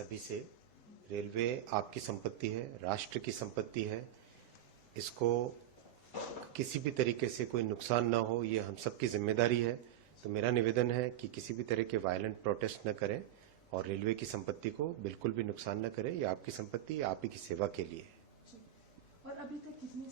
सभी से, रेलवे आपकी संपत्ति है, राष्ट्र की संपत्ति है। इसको किसी भी तरीके से कोई नुकसान ना हो, ये हम सबकी जिम्मेदारी है। तो मेरा निवेदन है कि किसी भी तरह के वायलेंट प्रोटेस्ट न करें और रेलवे की संपत्ति को बिल्कुल भी नुकसान न करें। ये आपकी संपत्ति, आप ही की सेवा के लिए है। और अभी तक कितनी